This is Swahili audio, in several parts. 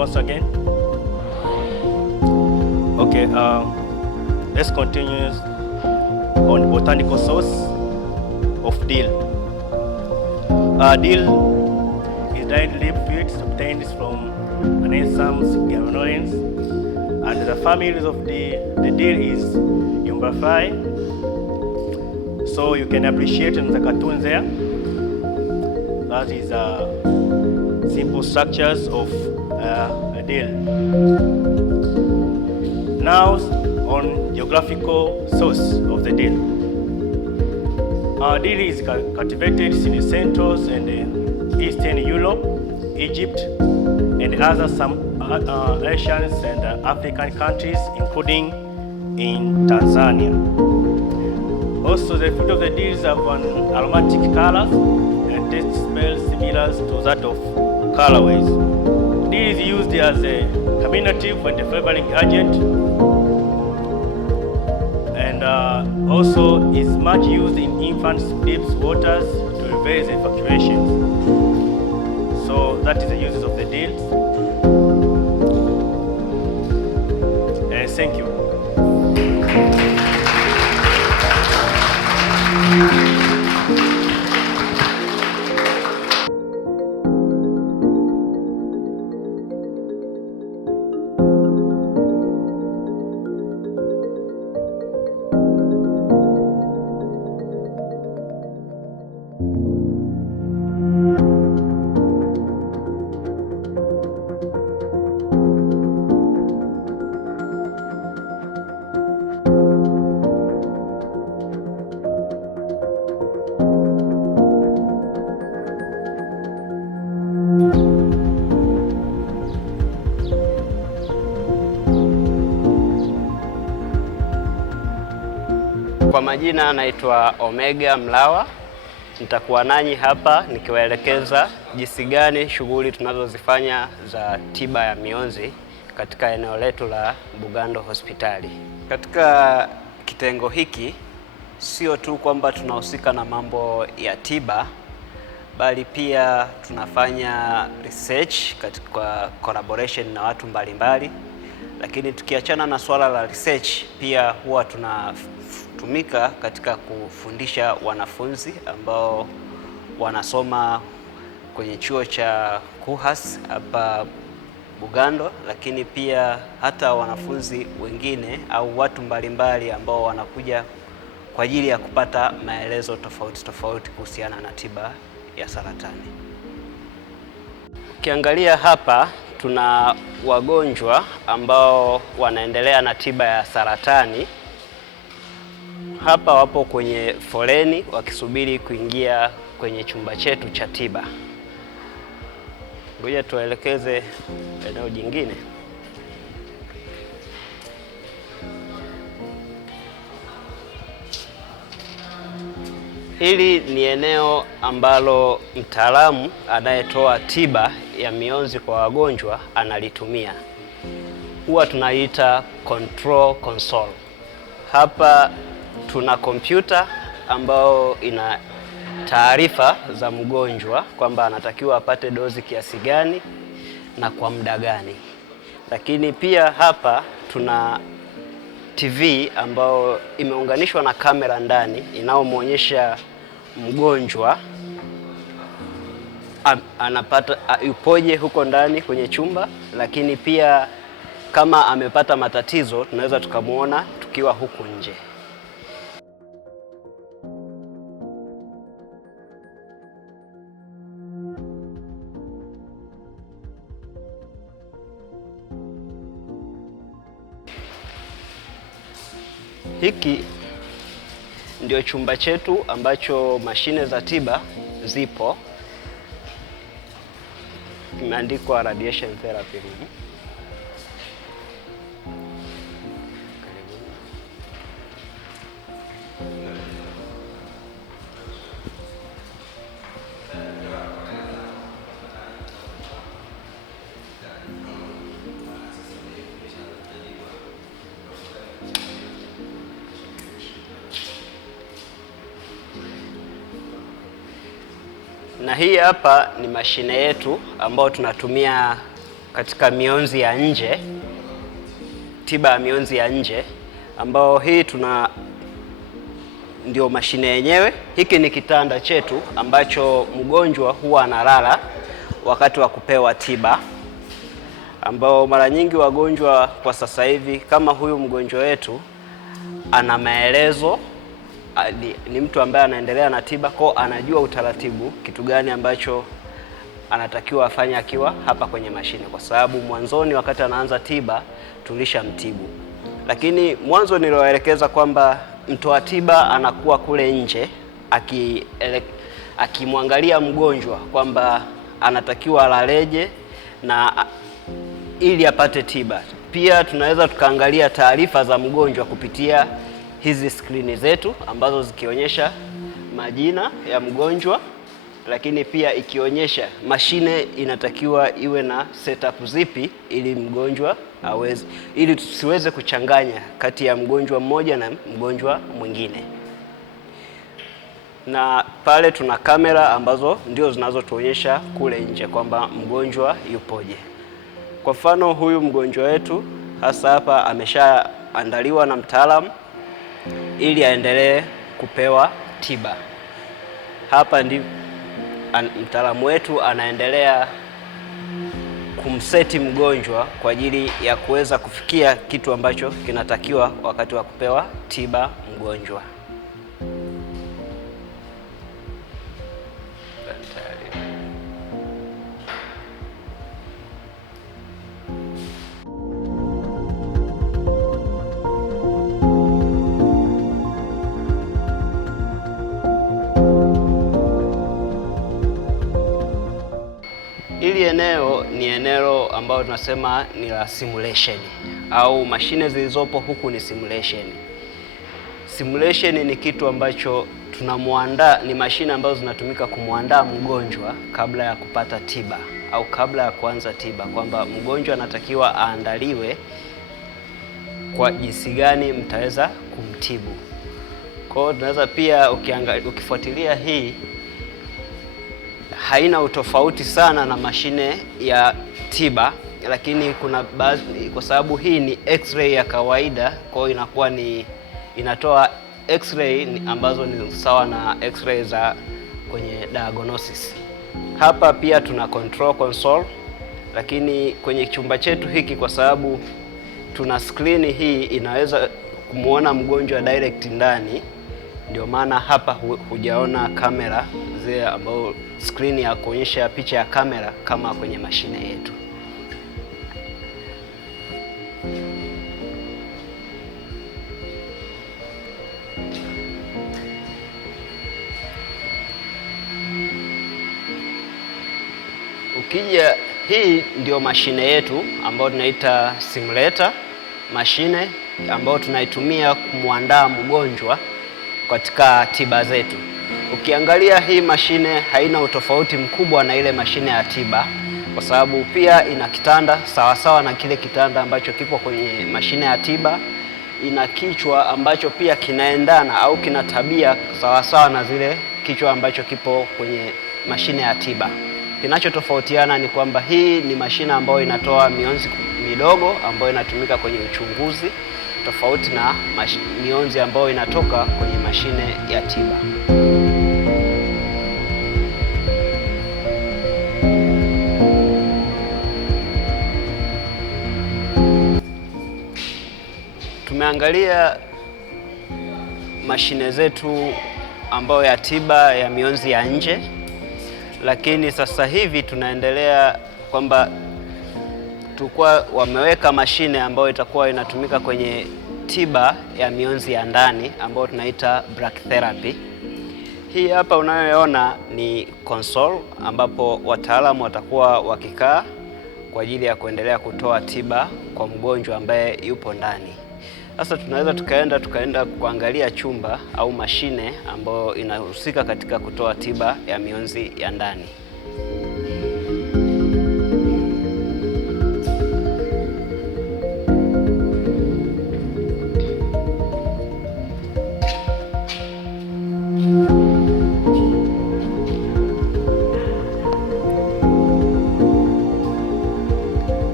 once again. Okay, let's continue on botanical source of dill. Dill is dried leaf fruits obtained from Anensums graminoides, and the families of the dill is Umbraceae. So you can appreciate in the cartoon there. That is simple structures of a dill. Now on geographical source of the dill. Dill is cultivated in Central and Eastern Europe, Egypt, and some Asian and African countries, including in Tanzania. Also, the fruit of the dills have an aromatic color and taste smells similar to that of caraway. Dill is used as a carminative and a flavoring agent, and also is much used in infants' sleep waters to reverse evacuations. So that is the uses of the dills. And thank you. Kwa majina naitwa Omega Mlawa. Nitakuwa nanyi hapa nikiwaelekeza jinsi gani shughuli tunazozifanya za tiba ya mionzi katika eneo letu la Bugando Hospitali. Katika kitengo hiki sio tu kwamba tunahusika na mambo ya tiba, bali pia tunafanya research katika collaboration na watu mbalimbali. Lakini tukiachana na swala la research, pia huwa tunatumika katika kufundisha wanafunzi ambao wanasoma kwenye chuo cha CUHAS hapa Bugando, lakini pia hata wanafunzi wengine au watu mbalimbali ambao wanakuja kwa ajili ya kupata maelezo tofauti kuhusiana na tiba ya saratani. Ukiangalia hapa tuna wagonjwa ambao wanaendelea na tiba ya saratani. Hapa wapo kwenye foleni wakisubiri kuingia kwenye chumba chetu cha tiba. Ngoja tuelekeze eneo jingine. Hili ni eneo ambalo mtaalamu anayetoa tiba ya mionzi kwa wagonjwa analitumia. Huwa tunaita control console. Hapa tuna kompyuta ambao ina taarifa za mgonjwa kwamba anatakiwa apate dozi kiasi gani na kwa muda gani. Lakini pia hapa tuna TV ambao imeunganishwa na kamera ndani inayomuonyesha mgonjwa anapata yupoje huko ndani kwenye chumba, lakini pia kama amepata matatizo tunaweza tukamuona tukiwa huku nje. Hiki ndio chumba chetu ambacho mashine za tiba zipo. Imeandikwa radiation therapy room. Na hii hapa ni mashine yetu ambayo tunatumia katika mionzi ya nje, tiba ya mionzi ya nje, ambao hii ndio mashine yenyewe. Hiki ni kitanda chetu ambacho mgonjwa huwa analala wakati wa kupewa tiba, ambao mara nyingi wagonjwa kwa sasa hivi, kama huyu mgonjwa wetu ana maelezo, ni mtu ambaye anaendelea na tiba, kwa anajua utaratibu kitu gani ambacho anatakiwa afanye akiwa hapa kwenye mashine, kwa sababu mwanzoni wakati anaanza tiba tulishamtibu. Lakini mwanzo niliwaelekeza kwamba mtoa tiba anakuwa kule nje akimwangalia mgonjwa kwamba anatakiwa alaleje na ili apate tiba. Pia tunaweza tukaangalia taarifa za mgonjwa kupitia hizi skrini zetu ambazo zikionyesha majina ya mgonjwa, lakini pia ikionyesha mashine inatakiwa iwe na setup zipi ili mgonjwa ili tusiweze kuchanganya kati ya mgonjwa mmoja na mgonjwa mwingine. Na pale tuna kamera ambazo ndio zinazotuonyesha kule nje kwamba mgonjwa yupoje. Kwa mfano huyu mgonjwa wetu hasa hapa ameshaandaliwa na mtaalamu ili aendelee kupewa tiba. Hapa ndi mtaalamu wetu anaendelea kumseti mgonjwa kwa ajili ya kuweza kufikia kitu ambacho kinatakiwa wakati wa kupewa tiba mgonjwa. Hili eneo ni eneo ambalo tunasema ni la simulation, au mashine zilizopo huku ni simulation. Simulation ni kitu ambacho tunamuandaa, ni mashine ambazo zinatumika kumuandaa mgonjwa kabla ya kupata tiba au kabla ya kuanza tiba, kwamba mgonjwa anatakiwa aandaliwe kwa jinsi gani mtaweza kumtibu. Kwa hiyo tunaweza pia ukifuatilia hii haina utofauti sana na mashine ya tiba, lakini kuna baadhi, kwa sababu hii ni x-ray ya kawaida, kwa hiyo inakuwa inatoa x-ray ambazo ni sawa na x-ray za kwenye diagnosis. Hapa pia tuna control console, lakini kwenye chumba chetu hiki kwa sababu tuna screen hii inaweza kumuona mgonjwa direct ndani, ndio maana hapa hujaona kamera zile ambao screen ya kuonyesha picha ya kamera kama kwenye mashine yetu. Ukija, hii ndio mashine yetu ambayo tunaita simulator, mashine ambayo tunaitumia kumwandaa mgonjwa katika tiba zetu. Ukiangalia hii mashine haina utofauti mkubwa na ile mashine ya tiba, kwa sababu pia ina kitanda sawasawa na kile kitanda ambacho kipo kwenye mashine ya tiba. Ina kichwa ambacho pia kinaendana au kina tabia sawasawa na zile kichwa ambacho kipo kwenye mashine ya tiba. Kinachotofautiana ni kwamba hii ni mashine ambayo inatoa mionzi midogo ambayo inatumika kwenye uchunguzi, tofauti na mionzi ambayo inatoka kwenye mashine ya tiba. Tumeangalia mashine zetu ambayo ya tiba ya mionzi ya nje, lakini sasa hivi tunaendelea kwamba tulikuwa wameweka mashine ambayo itakuwa inatumika kwenye tiba ya mionzi ya ndani ambayo tunaita brachytherapy. Hii hapa unayoona ni console ambapo wataalamu watakuwa wakikaa kwa ajili ya kuendelea kutoa tiba kwa mgonjwa ambaye yupo ndani. Sasa tunaweza tukaenda kuangalia chumba au mashine ambayo inahusika katika kutoa tiba ya mionzi ya ndani.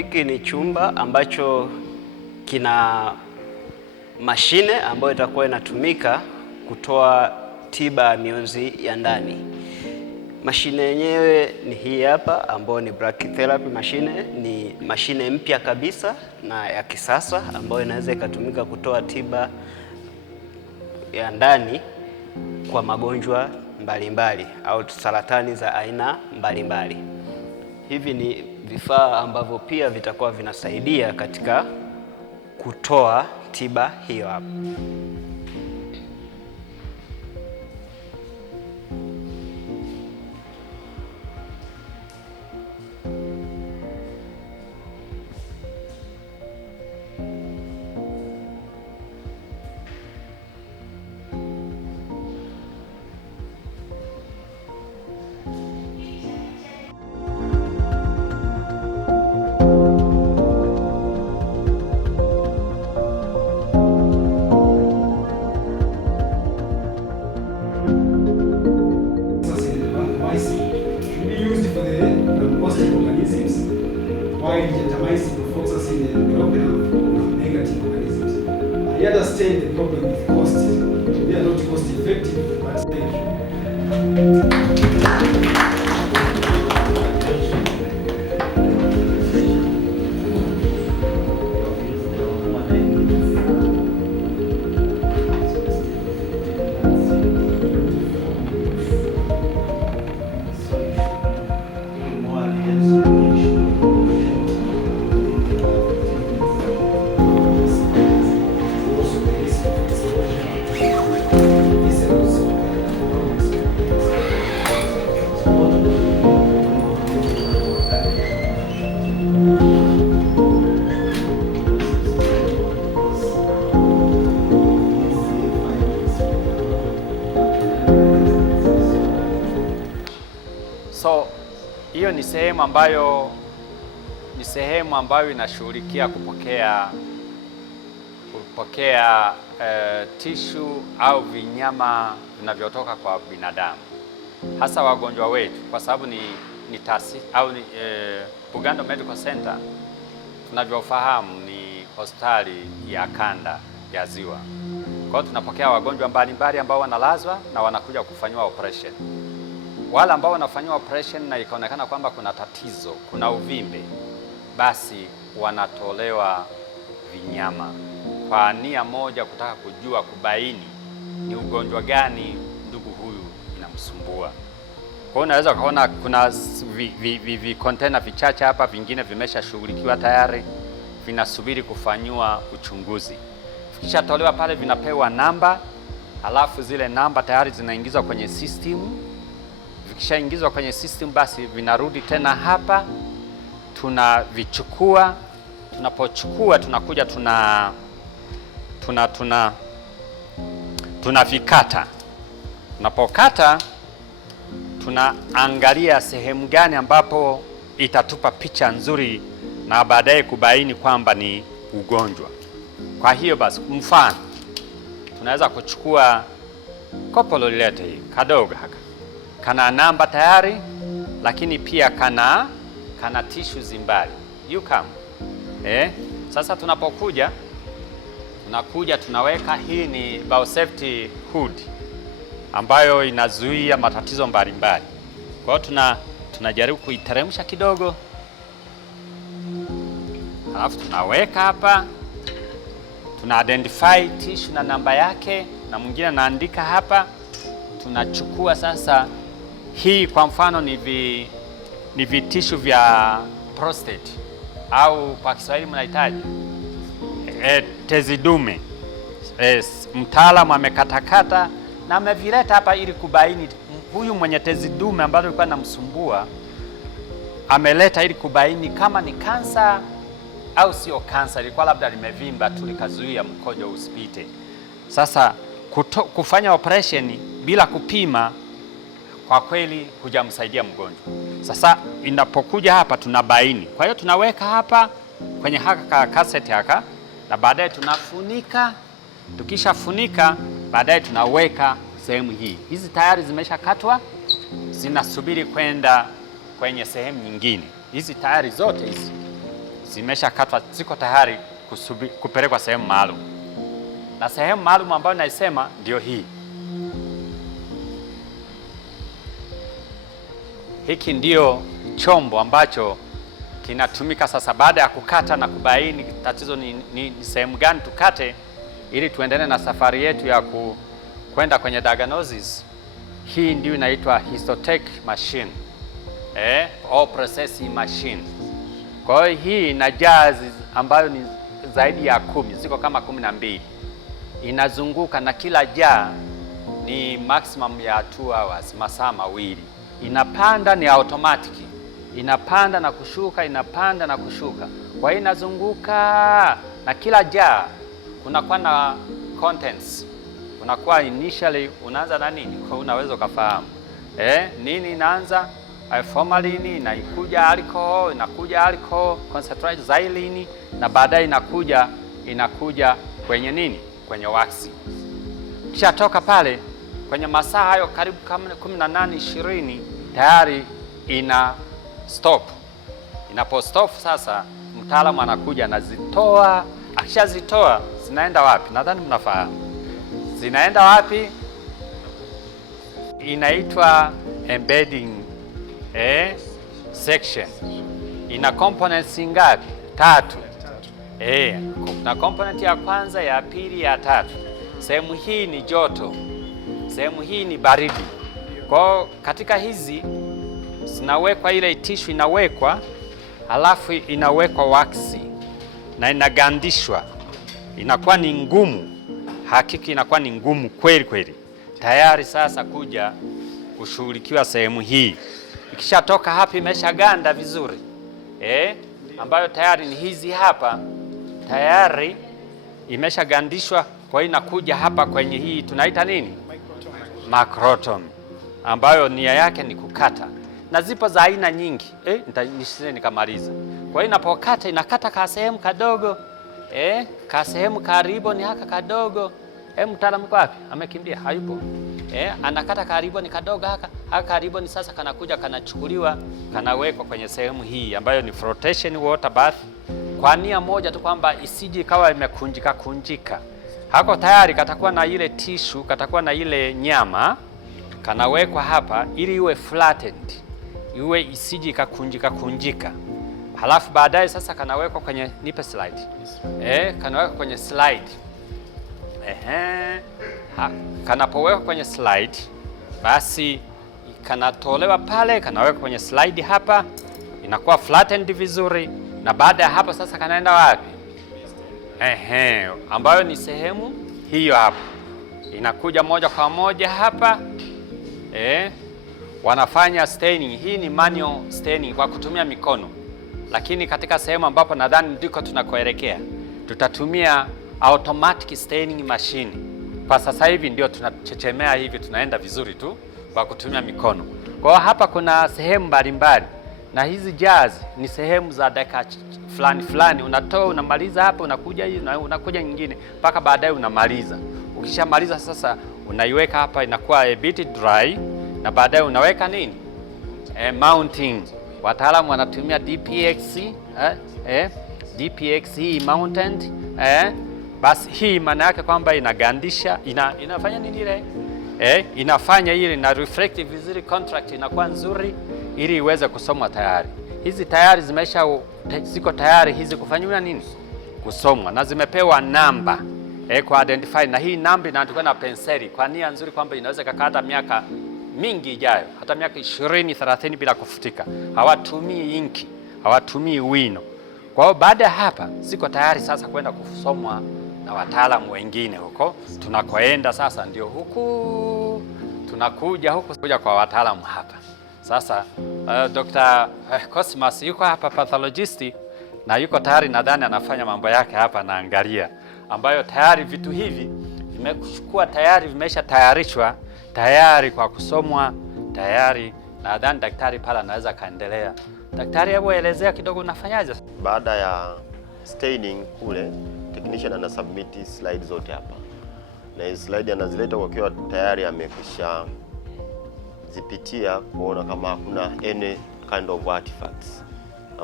Hiki ni chumba ambacho kina mashine ambayo itakuwa inatumika kutoa tiba ya mionzi ya ndani. Mashine yenyewe ni hii hapa ambayo ni brachytherapy mashine. Ni mashine mpya kabisa na ya kisasa ambayo inaweza ikatumika kutoa tiba ya ndani kwa magonjwa mbalimbali au saratani za aina mbalimbali. Hivi ni vifaa ambavyo pia vitakuwa vinasaidia katika kutoa tiba hiyo hapa. We understand the problem with cost. We are not cost effective, but So hiyo ni sehemu ambayo inashughulikia kupokea tishu au vinyama vinavyotoka kwa binadamu, hasa wagonjwa wetu, kwa sababu ni taasisi au Bugando Medical Centre tunavyofahamu ni hospitali ya kanda ya Ziwa. Kwa hiyo tunapokea wagonjwa mbalimbali ambao wanalazwa na wanakuja kufanyiwa operation. Wale ambao wanafanyiwa operation na ikaonekana kwamba kuna tatizo, kuna uvimbe, basi wanatolewa vinyama kwa nia moja, kutaka kujua, kubaini ni ugonjwa gani ndugu huyu inamsumbua. Kwa hiyo unaweza kuona kuna container vichache hapa, vingine vimeshashughulikiwa tayari, vinasubiri kufanyiwa uchunguzi. Vikishatolewa pale vinapewa namba, halafu zile namba tayari zinaingizwa kwenye system. Vikishaingizwa kwenye system, basi vinarudi tena hapa, tunavichukua. Tunapochukua tunakuja tunavikata. Tunapokata tunaangalia sehemu gani ambapo itatupa picha nzuri na baadaye kubaini kwamba ni ugonjwa. Kwa hiyo basi, mfano tunaweza kuchukua kopo lolete hii kadogo haka, kana namba tayari, lakini pia kana tishu zimbali. You come. Sasa tunapokuja tunaweka, hii ni biosafety hood ambayo inazuia matatizo mbalimbali. Kwa hiyo tunajaribu kuiteremsha kidogo, halafu tunaweka hapa, tuna identify tissue na namba yake, na mwingine anaandika hapa. Tunachukua sasa, hii kwa mfano ni vitishu vya prostate au kwa Kiswahili mnahitaji tezi dume. Mtaalamu amekatakata na amevileta hapa ili kubaini huyu mwenye tezi dume ambayo ilikuwa inamsumbua, ameleta ili kubaini kama ni kansa au sio kansa, ilikuwa labda limevimba tu likazuia mkojo usipite. Sasa kufanya operation bila kupima, kwa kweli hujamsaidia mgonjwa. Sasa inapokuja hapa tunabaini. Kwa hiyo tunaweka hapa kwenye haka cassette haka, na baadaye tunafunika. Tukishafunika, baadaye tunaweka sehemu hii. Hizi tayari zimeshakatwa, zinasubiri kwenda kwenye sehemu nyingine. Hizi tayari zote hizi zimeshakatwa, ziko tayari kupelekwa sehemu maalum, na sehemu maalum ambayo naisema ndio hii. Hiki ndio chombo ambacho kinatumika sasa baada ya kukata na kubaini tatizo ni sehemu gani tukate, ili tuendelee na safari yetu ya kwenda kwenye diagnosis. Hii ndio inaitwa histotech machine, au processing machine. Kwa hiyo hii ina jazi ambayo ni zaidi ya 10, ziko kama 12, inazunguka na kila jaa ni maximum ya 2 hours, masaa mawili. Inapanda, ni automatic, inapanda na kushuka, inapanda na kushuka. Kwa hiyo inazunguka na kila jaa kunakuwa na contents. Unakuwa initially unaanza na nini? Kwa unaweza ukafahamu nini inaanza, formalin, inakuja alcohol, concentrate xylene, na baadaye inakuja kwenye nini? Kwenye wax. Kisha toka pale kwenye masaa hayo karibu 18-20 tayari ina stop. Inapo stop sasa, mtaalamu anakuja anazitoa. Akishazitoa zinaenda wapi? Nadhani mnafahamu zinaenda wapi. Inaitwa embedding section. Ina components ngapi? 3. Na component ya kwanza, ya pili, ya tatu. Sehemu hii ni joto, sehemu hii ni baridi. Kwa katika hizi zinawekwa, ile tissue inawekwa, halafu inawekwa wax na inagandishwa, inakuwa ni ngumu. Hakika inakuwa ni ngumu kweli kweli, tayari sasa kuja kushughulikiwa sehemu hii. Ikishatoka hapa imeshaganda vizuri, ambayo tayari ni hizi hapa, tayari imeshagandishwa. Kwa hiyo inakuja hapa kwenye hii tunaita nini? Macrotomy, ambayo nia yake ni kukata, na zipo za aina nyingi. Nisije nikamaliza. Kwa hiyo inapokata, inakata ka sehemu kadogo, ka sehemu karibu ni haka kadogo. Mtaalamu kwa wapi? Amekimbia, hayupo. Anakata karibu ni kadogo haka karibu ni sasa kanakuja kanachukuliwa, kanawekwa kwenye sehemu hii ambayo ni flotation water bath, kwa nia moja tu kwamba isije ikawa imekunjika. Hako tayari katakuwa na ile tissue, katakuwa na ile nyama, kanawekwa hapa ili iwe flattened, iwe isije ikakunjika. Halafu baadaye sasa kanawekwa kwenye nipe slide. Kanawekwa kwenye slide. Kanapowekwa kwenye slide, basi kanatolewa pale, kanawekwa kwenye slide hapa, inakuwa flattened vizuri, na baada ya hapo sasa kanaenda wapi? Ambayo ni sehemu hiyo hapo. Inakuja moja kwa moja hapa. Wanafanya staining. Hii ni manual staining kwa kutumia mikono. Lakini katika sehemu ambapo nadhani ndiko tunakoelekea, tutatumia automatic staining machine. Kwa sasa hivi ndio tunachechemea hivi, tunaenda vizuri tu kwa kutumia mikono. Kwa hapa kuna sehemu mbalimbali, na hizi jazz ni sehemu za dakika fulani, unatoa, unamaliza hapa, unakuja hii, unakuja nyingine, mpaka baadaye unamaliza. Ukishamaliza sasa unaiweka hapa, inakuwa a bit dry, na baadaye unaweka nini? Mounting. Wataalamu wanatumia DPX, DPX hii mounted. Basi hii maana yake kwamba inagandisha, inafanya nini ile? Inafanya ile na reflective vizuri, contract inakuwa nzuri ili iweze kusomwa tayari. Hizi tayari ziko tayari hizi kufanywa nini? Kusomwa, na zimepewa namba kwa identify, na hii namba inaandikwa na penseli kwa nia nzuri kwamba inaweza kukata miaka mingi ijayo, hata miaka 20-30 bila kufutika. Hawatumii inki, hawatumii wino. Kwa hiyo baada ya hapa ziko tayari sasa kwenda kusomwa na wataalamu wengine huko. Tunakoenda sasa ndio huku, tunakuja huku kuja kwa wataalamu hapa. Sasa Dr. Cosmas yuko hapa, pathologist, na yuko tayari, nadhani anafanya mambo yake hapa, naangalia, ambayo tayari vitu hivi vimekuwa tayari, vimesha tayarishwa tayari kwa kusomwa tayari. Nadhani daktari pala anaweza kaendelea. Daktari, hebu elezea kidogo unafanyaje? Baada ya staining kule, technician ana submit slide zote hapa, na hii slide anazileta wakiwa tayari amekwisha zipitia kuona kama hakuna any kind of artifacts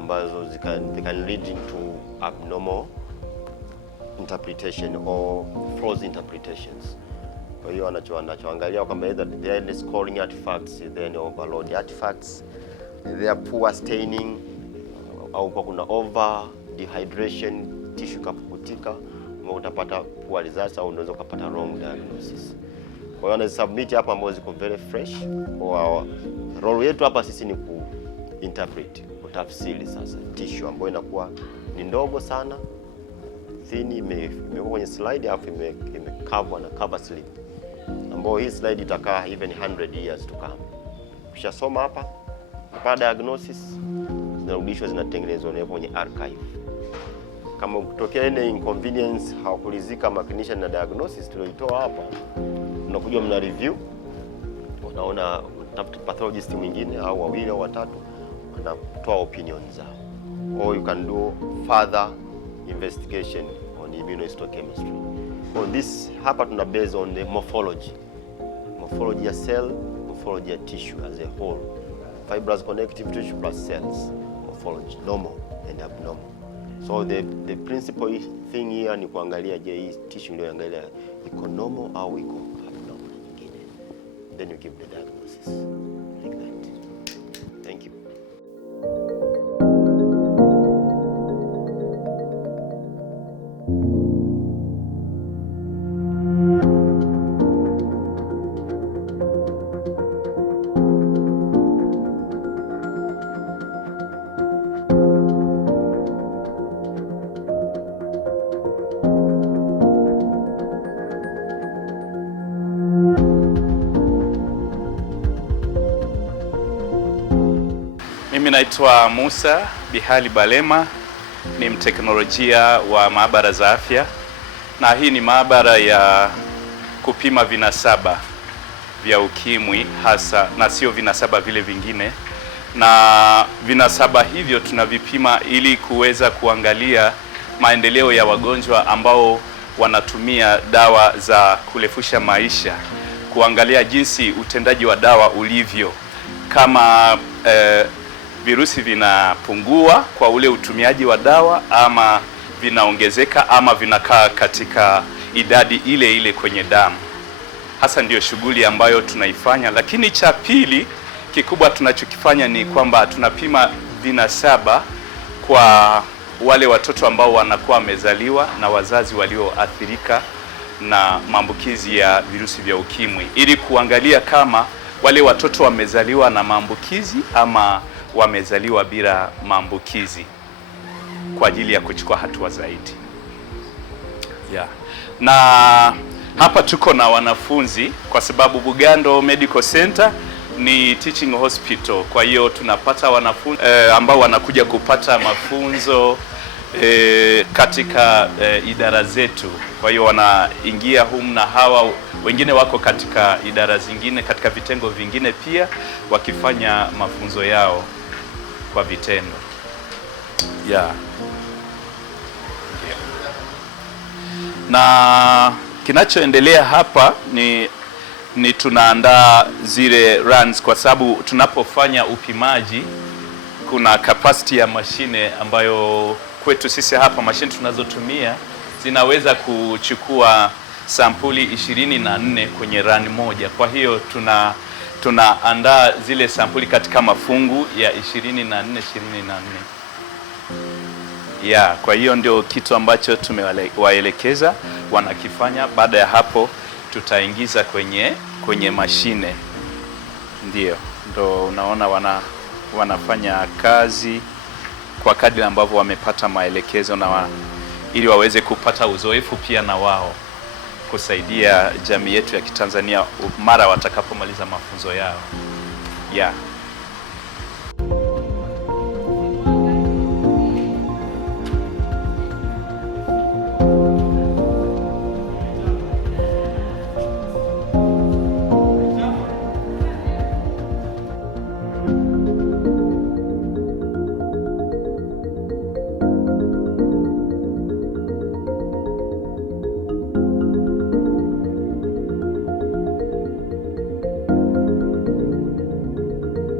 ambazo they can lead into abnormal interpretation or false interpretations. Kwa hiyo wanachoangalia kwamba either they are scoring artifacts, then overload artifacts, they are poor staining, au kwa kuna over dehydration, tissue kapukutika, utapata poor results au unaweza kupata wrong diagnosis. Kwa hiyo wanasubmit hapa ambazo ziko very fresh. Kwa role yetu hapa sisi ni interpret, kutafsiri sasa tissue ambayo inakuwa ni ndogo sana, thin, imekuwa kwenye slide alafu imecover na cover slip, ambayo hii slide itakaa even 100 years to come. Ukishasoma hapa baada ya diagnosis zinarudishwa, zinatengenezwa na kwenye archive. Kama kutokea ile inconvenience, hawakulizika clinician na diagnosis tulioitoa hapa, unakuja mna review, unaona pathologist mwingine au wawili au watatu wanatoa opinions zao, or you can do further investigation on immunohistochemistry. On this hapa tuna base on the morphology ya cell, morphology ya tissue as a whole, fibrous connective tissue plus cells, morphology normal and abnormal. So the principal thing here ni kuangalia, je, hii tissue ndio angalia iko normal au iko abnormal nyingine, then you give the diagnosis like that. Thank you. Mimi naitwa Musa Bihali Balema, ni mteknolojia wa maabara za afya, na hii ni maabara ya kupima vinasaba vya ukimwi hasa, na sio vinasaba vile vingine. Na vinasaba hivyo tunavipima ili kuweza kuangalia maendeleo ya wagonjwa ambao wanatumia dawa za kurefusha maisha, kuangalia jinsi utendaji wa dawa ulivyo, kama virusi vinapungua kwa ule utumiaji wa dawa, ama vinaongezeka, ama vinakaa katika idadi ile ile kwenye damu. Hasa ndio shughuli ambayo tunaifanya. Lakini cha pili kikubwa tunachokifanya ni kwamba tunapima vinasaba kwa wale watoto ambao wanakuwa wamezaliwa na wazazi walioathirika na maambukizi ya virusi vya ukimwi, ili kuangalia kama wale watoto wamezaliwa na maambukizi ama wamezaliwa bila maambukizi, kwa ajili ya kuchukua hatua zaidi. Na hapa tuko na wanafunzi, kwa sababu Bugando Medical Centre ni teaching hospital. Kwa hiyo tunapata wanafunzi ambao wanakuja kupata mafunzo katika idara zetu. Kwa hiyo wanaingia humu, na hawa wengine wako katika idara zingine, katika vitengo vingine pia, wakifanya mafunzo yao kwa vitendo. Na kinachoendelea hapa ni tunaandaa zile runs, kwa sababu tunapofanya upimaji kuna capacity ya mashine ambayo kwetu sisi hapa mashine tunazotumia zinaweza kuchukua sampuli 24 kwenye run moja. Kwa hiyo tunaandaa zile sampuli katika mafungu ya 24. Kwa hiyo ndio kitu ambacho tumewaelekeza wanakifanya. Baada ya hapo tutaingiza kwenye mashine. Ndo unaona wanafanya kazi kwa kadri ambavyo wamepata maelekezo, na ili waweze kupata uzoefu pia na wao kusaidia jamii yetu ya Kitanzania mara watakapomaliza mafunzo yao.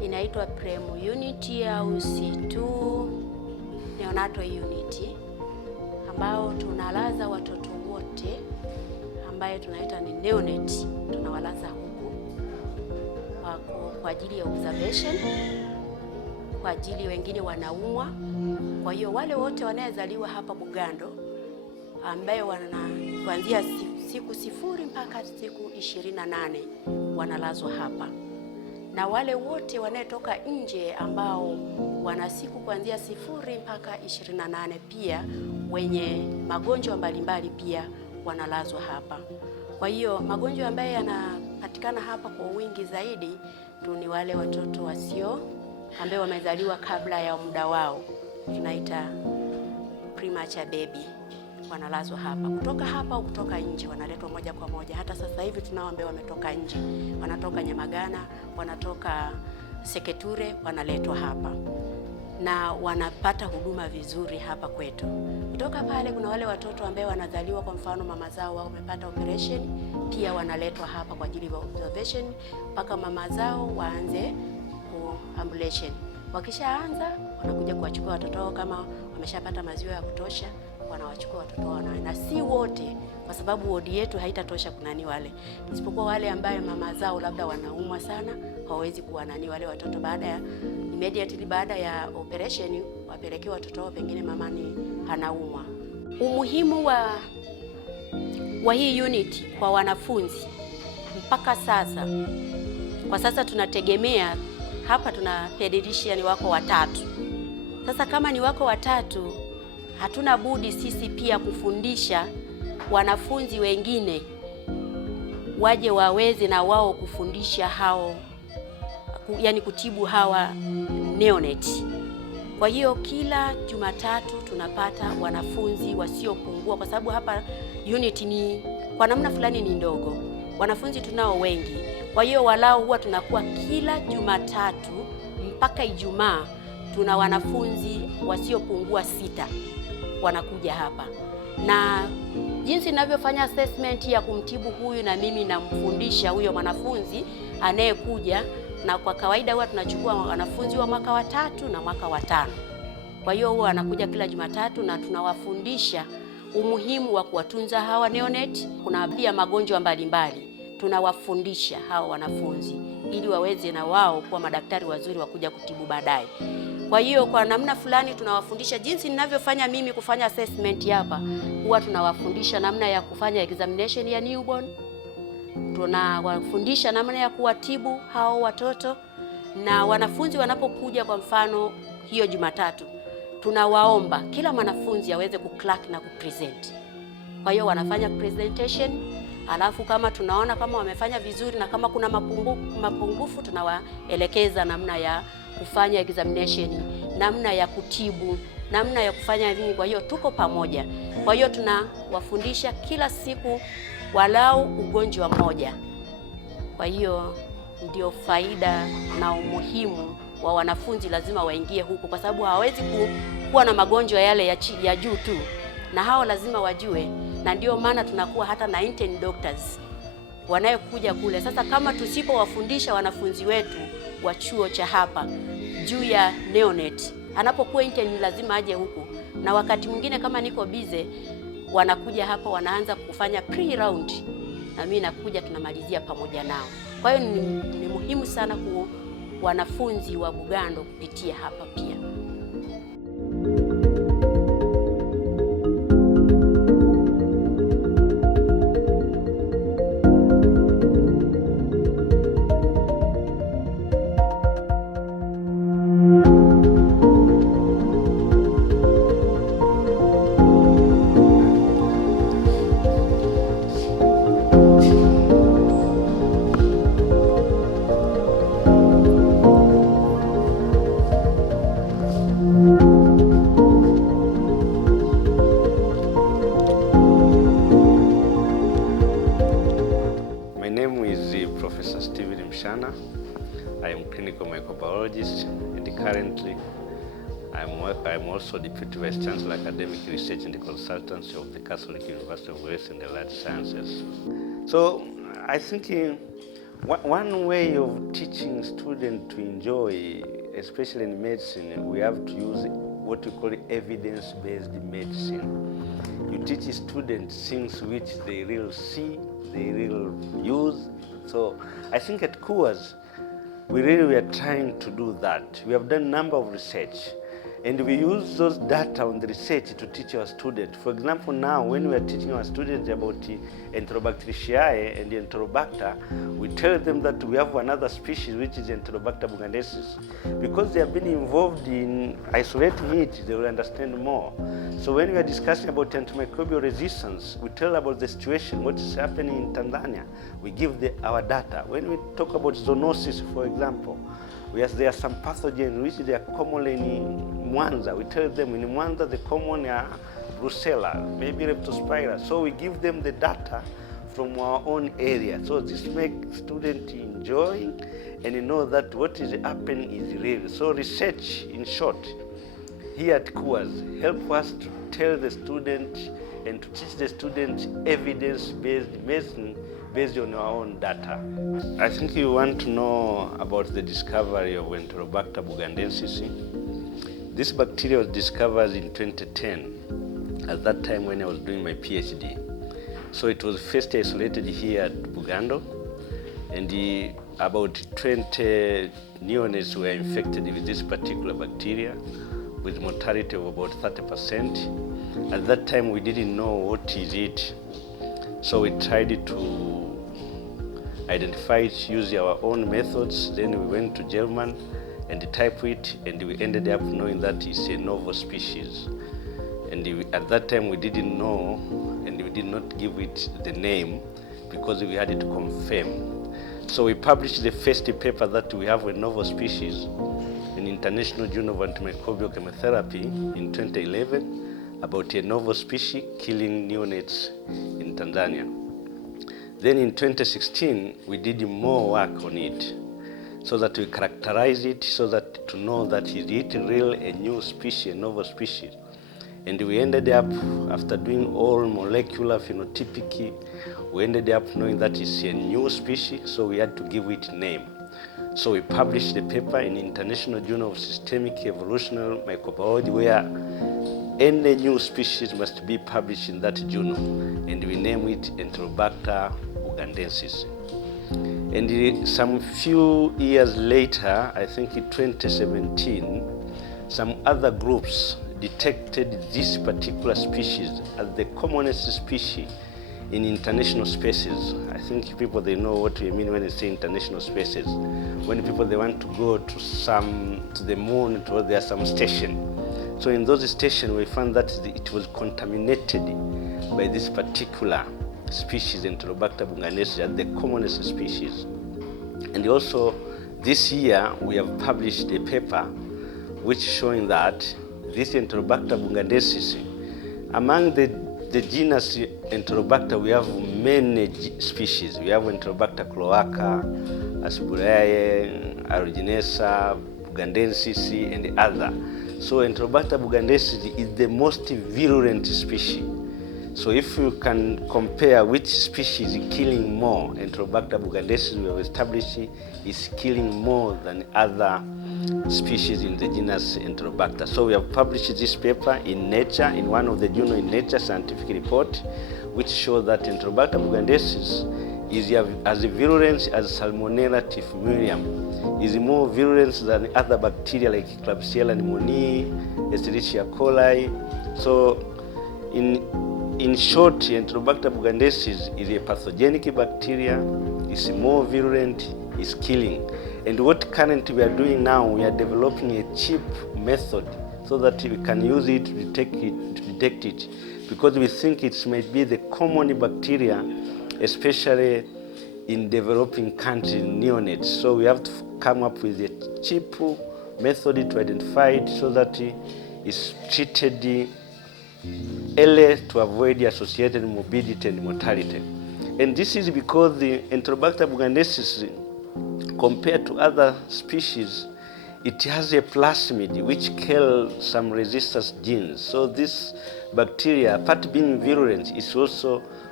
inaitwa Prem Unity au C2 neonatal unity, ambao tunalaza watoto wote ambaye tunaita ni neonate, tunawalaza huku kwa ajili ya observation, kwa ajili wengine wanaumwa. Kwa hiyo wale wote wanaozaliwa hapa Bugando ambaye wana kuanzia siku 0 mpaka siku 28 wanalazwa hapa, na wale wote wanaotoka nje ambao wana siku kuanzia 0 mpaka 28 pia wenye magonjwa mbalimbali pia wanalazwa hapa. Kwa hiyo magonjwa ambayo yanapatikana hapa kwa wingi zaidi tu ni wale watoto ambao wamezaliwa kabla ya muda wao, tunaita premature baby, wanalazwa hapa. Kutoka hapa au kutoka nje wanaletwa moja kwa moja. Hata sasa hivi tunao ambao wametoka nje, wanatoka Nyamagana, wanatoka Seketure, wanaletwa hapa na wanapata huduma vizuri hapa kwetu. Kutoka pale kuna wale watoto ambao wanazaliwa, kwa mfano mama zao wao wamepata operation, pia wanaletwa hapa kwa ajili ya observation mpaka mama zao waanze ambulation. Wakishaanza wanakuja kuwachukua watoto wao, kama wameshapata maziwa ya kutosha wanawachukua watoto wao, na si wote, kwa sababu wodi yetu haitatosha kunani wale, isipokuwa wale ambaye mama zao labda wanaumwa sana, hawawezi kuwanani wale watoto immediately baada ya operation wapelekewa watoto wao, pengine mama ni anaumwa. Umuhimu wa hii unit kwa wanafunzi mpaka sasa, kwa sasa tunategemea hapa tuna pediatrician wako 3. Sasa kama ni wako 3, hatuna budi sisi pia kufundisha wanafunzi wengine waje waweze na wao kufundisha hao, yani kutibu hawa neonate. Kwa hiyo kila Jumatatu tunapata wanafunzi wasiopungua, kwa sababu hapa unit ni kwa namna fulani ni ndogo, wanafunzi tunao wengi. Kwa hiyo walau huwa tunakuwa kila Jumatatu mpaka Ijumaa tuna wanafunzi wasiopungua 6 wanakuja hapa, na jinsi ninavyofanya assessment ya kumtibu huyu, na mimi namfundisha huyo mwanafunzi anayekuja, na kwa kawaida huwa tunachukua wanafunzi wa mwaka wa 3 na mwaka wa 5. Kwa hiyo huwa anakuja kila Jumatatu na tunawafundisha umuhimu wa kuwatunza hawa neonate. Kuna pia magonjwa mbalimbali tunawafundisha hawa wanafunzi ili waweze na wao kuwa madaktari wazuri wa kuja kutibu baadaye. Kwa hiyo kwa namna fulani tunawafundisha jinsi ninavyofanya mimi kufanya assessment hapa, huwa tunawafundisha namna ya kufanya examination ya newborn, tunawafundisha namna ya kuwatibu hao watoto, na wanafunzi wanapokuja kwa mfano hiyo Jumatatu tunawaomba kila mwanafunzi aweze kuclerk na kupresent. Kwa hiyo wanafanya presentation, alafu kama tunaona kama wamefanya vizuri na kama kuna mapungufu tunawaelekeza namna ya kufanya examination, namna ya kutibu, namna ya kufanya nini. Kwa hiyo tuko pamoja. Kwa hiyo tunawafundisha kila siku walau ugonjwa mmoja. Kwa hiyo ndio faida na umuhimu wa wanafunzi lazima waingie huku, kwa sababu hawawezi kuwa na magonjwa yale ya juu tu, na hao lazima wajue, na ndio maana tunakuwa hata na intern doctors wanayokuja kule. Sasa kama tusipowafundisha wanafunzi wetu wa chuo cha hapa juu ya neonate, anapokuwa intern lazima aje huku, na wakati mwingine kama niko busy wanakuja hapa wanaanza kufanya pre-round, na mimi nakuja tunamalizia pamoja nao. Kwa hiyo ni muhimu sana kwa wanafunzi wa Bugando kupitia hapa pia. I am clinical microbiologist, and currently I'm also Deputy Vice Chancellor Academic Research and Consultancy of the Catholic University of West and the Life Sciences. So I think One way of teaching students to enjoy, especially in medicine, we have to use what we call evidence-based medicine. You teach students things which they will see, they will use. So I think at CUHAS, we are trying to do that. We have done a number of research, and we use those data on the research to teach our students. For example, now when we are teaching our students about Enterobacteriaceae and Enterobacter, we tell them that we have another species which is Enterobacter bugandensis. Because they have been involved in isolating it, they will understand more. So when we are discussing about antimicrobial resistance, we tell about the situation, what is happening in Tanzania. We give our data. When we talk about zoonosis, for example, there are some pathogens which they are common in Mwanza. We tell them in Mwanza the common are Brucella, maybe Leptospira. So we give them the data from our own area. So this makes students enjoy and know that what is happening is real. So research, in short, here at CUHAS, help us to tell the student and to teach the student evidence-based medicine based on our own data. I think you want to know about the discovery of Enterobacter bugandensis. This bacteria was discovered in 2010, at that time when I was doing my PhD. So it was first isolated here at Bugando, and about 20 neonates were infected with this particular bacteria, with mortality of about 30%. At that time we didn't know what is it. So we tried to identify it using our own methods. Then we went to German and typed it, and we ended up knowing that it's a novel species. And at that time we didn't know, and we did not give it the name because we had to confirm. So we published the first paper that we have a novel species in International Journal of Antimicrobial Chemotherapy in 2011 about a novel species killing neonates in Tanzania. Then in 2016, we did more work on it so that we characterize it, so that to know that is it real a new species, a novel species. And we ended up, after doing all molecular phenotypic, we ended up knowing that it's a new species, so we had to give it a name. So we published the paper in International Journal of Systemic Evolutionary Microbiology, where any new species must be published in that journal, and we name it Enterobacter bugandensis. And some few years later, I think in 2017, some other groups detected this particular species as the commonest species in international spaces. I think people, they know what we mean when they say international spaces. When people, they want to go to the moon, there are some station. So in those stations, we found that it was contaminated by this particular species, Enterobacter bugandensis, as the commonest species. And also, this year, we have published a paper which showing that this Enterobacter bugandensis, among the genus Enterobacter, we have many species. We have Enterobacter cloaca, Aspergillosis, aeruginesa, bugandensis, and other. So Enterobacter bugandensis is the most virulent species. So if you can compare which species is killing more, Enterobacter bugandensis, we have established is killing more than other species in the genus Enterobacter. So we have published this paper in Nature, in one of the journal in Nature scientific report, which shows that Enterobacter bugandensis is as virulent as Salmonella typhimurium, is more virulent than other bacteria like Klebsiella pneumoniae, Escherichia coli. So in short, Enterobacter bugandensis is a pathogenic bacteria, is more virulent, is killing. And what currently we are doing now, we are developing a cheap method so that we can use it to detect it, because we think it might be the common bacteria, especially in developing countries, neonates. So we have to come up with a cheap method to identify it so that it's treated early to avoid the associated morbidity and mortality. And this is because the Enterobacter bugandensis, compared to other species, it has a plasmid which kills some resistance genes. So this bacteria, apart being virulent, is also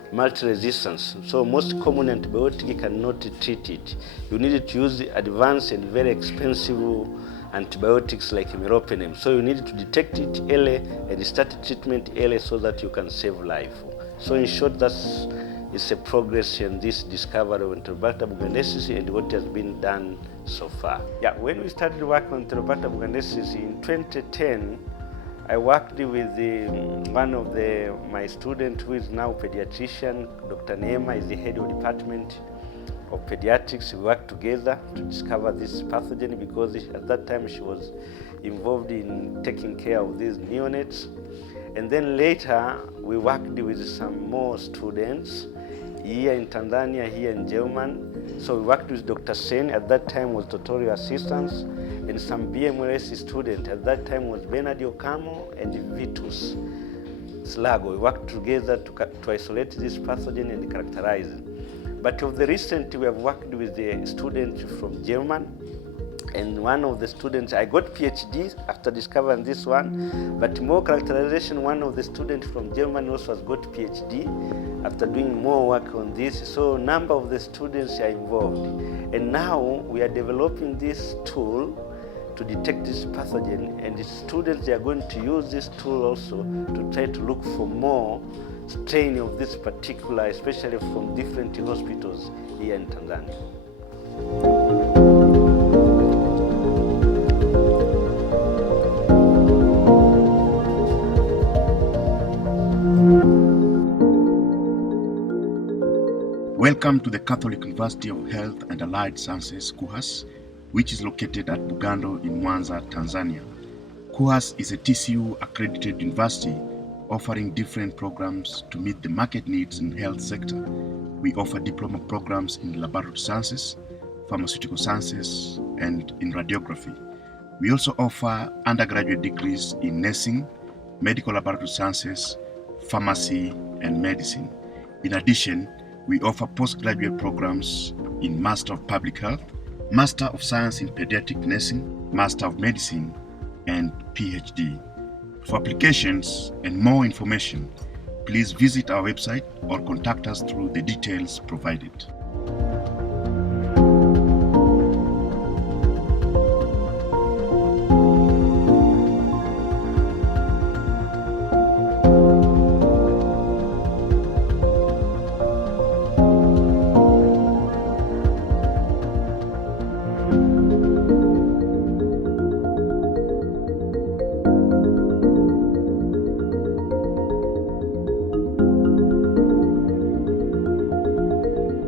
multi-resistance. So most common antibiotic cannot treat it. You need to use advanced and very expensive antibiotics like meropenem. So you need to detect it early and start treatment early so that you can save life. So in short, that's a progress in this discovery of Enterobacter bugandensis and what has been done so far. Yeah, when we started work on Enterobacter bugandensis in 2010, I worked with one of my students who is now pediatrician. Dr. Neema is the head of department of pediatrics. We worked together to discover this pathogen because at that time she was involved in taking care of these neonates. And then later we worked with some more students here in Tanzania, here in Germany. So we worked with Dr. Sen, at that time was tutorial assistants, and some BMLS students. At that time was Bernard Okamo and Vitus Slago. We worked together to isolate this pathogen and characterize it. But of the recent, we have worked with the students from Germany, and one of the students, I got PhD after discovering this one, but more characterization, one of the students from Germany also has got PhD after doing more work on this. So a number of the students are involved. And now we are developing this tool to detect this pathogen, and the students are going to use this tool also to try to look for more strain of this particular, especially from different hospitals here in Tanzania. Welcome to the Catholic University of Health and Allied Sciences, CUHAS, which is located at Bugando in Mwanza, Tanzania. CUHAS is a TCU-accredited university offering different programs to meet the market needs in the health sector. We offer diploma programs in laboratory sciences, pharmaceutical sciences, and in radiography. We also offer undergraduate degrees in nursing, medical laboratory sciences, pharmacy, and medicine. In addition, we offer postgraduate programs in Master of Public Health, Master of Science in Pediatric Nursing, Master of Medicine, and PhD. For applications and more information, please visit our website or contact us through the details provided.